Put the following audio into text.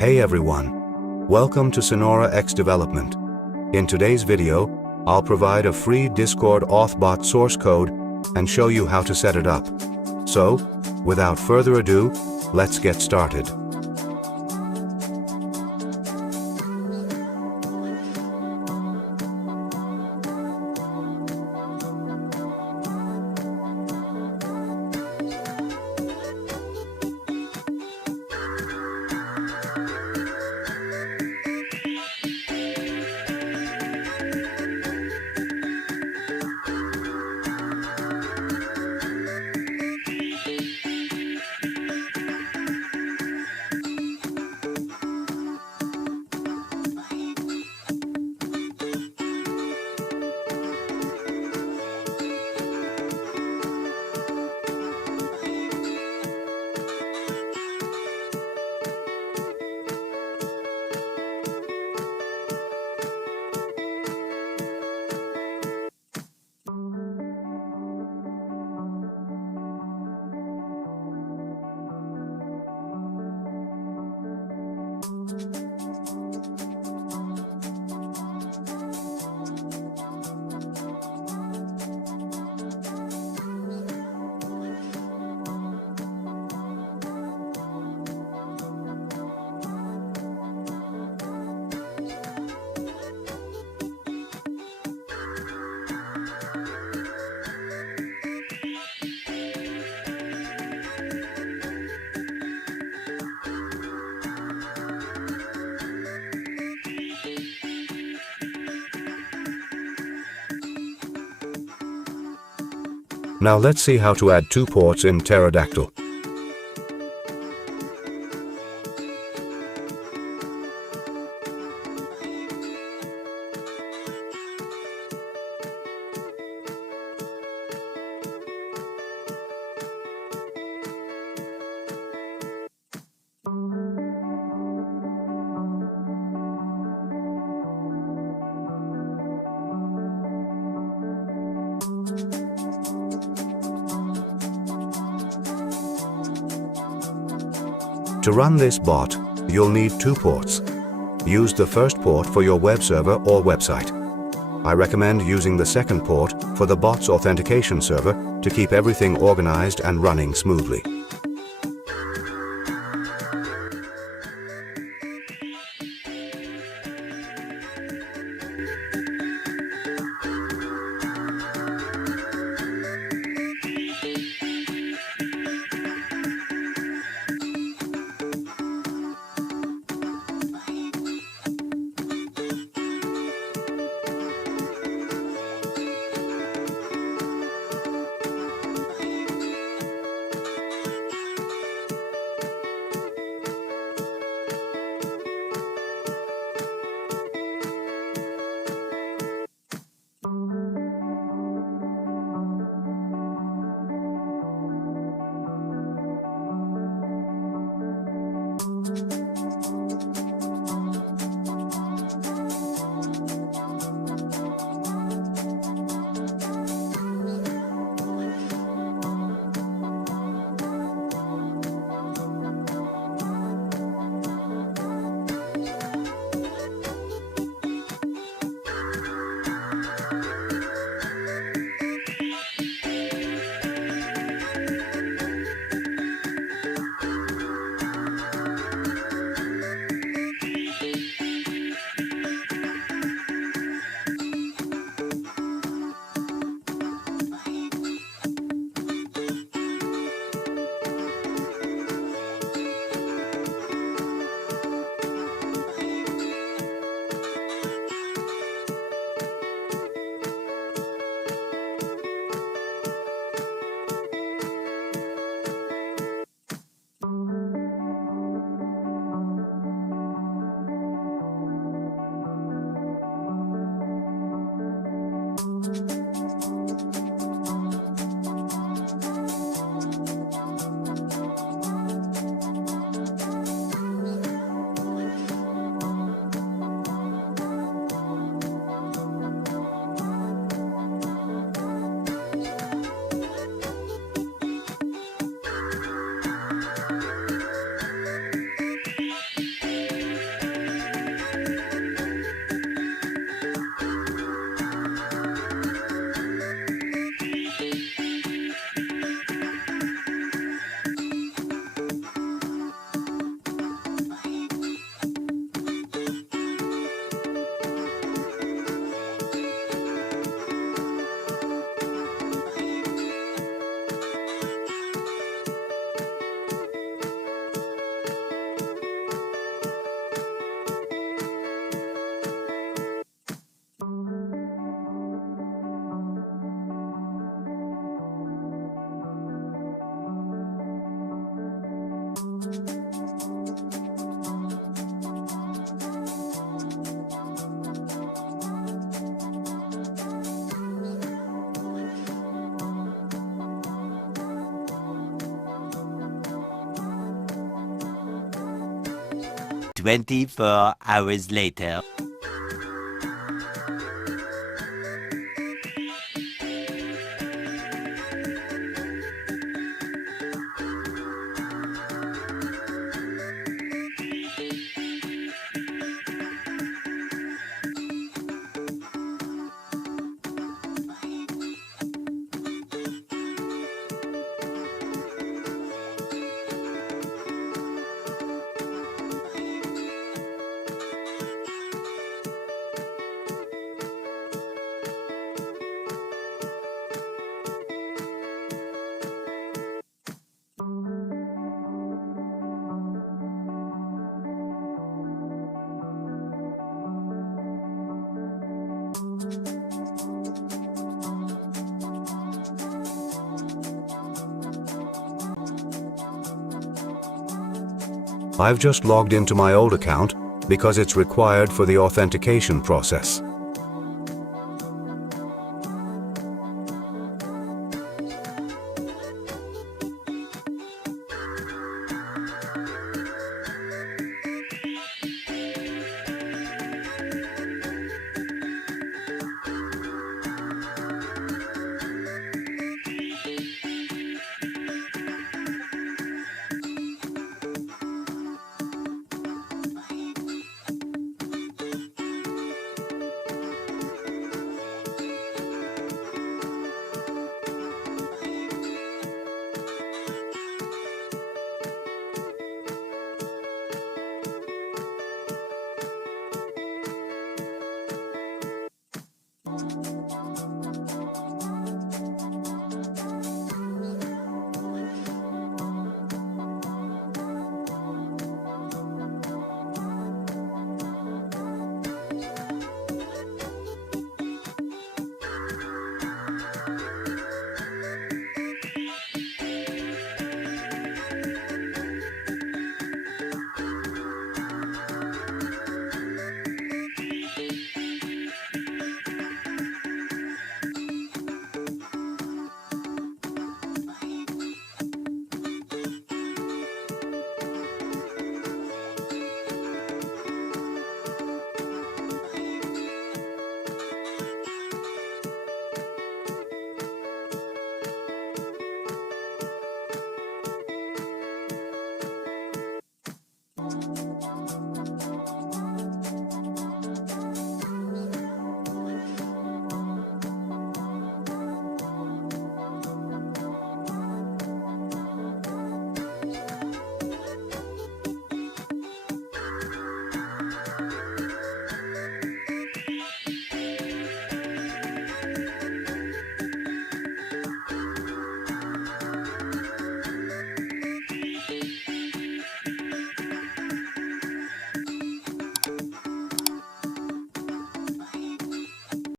Hey everyone, welcome to Sonora X Development. In today's video, I'll provide a free Discord Authbot source code and show you how to set it up. So, without further ado, let's get started. Now let's see how to add 2 ports in Pterodactyl. To run this bot, you'll need 2 ports. Use the first port for your web server or website. I recommend using the second port for the bot's authentication server to keep everything organized and running smoothly. 24 hours later. I've just logged into my old account because it's required for the authentication process.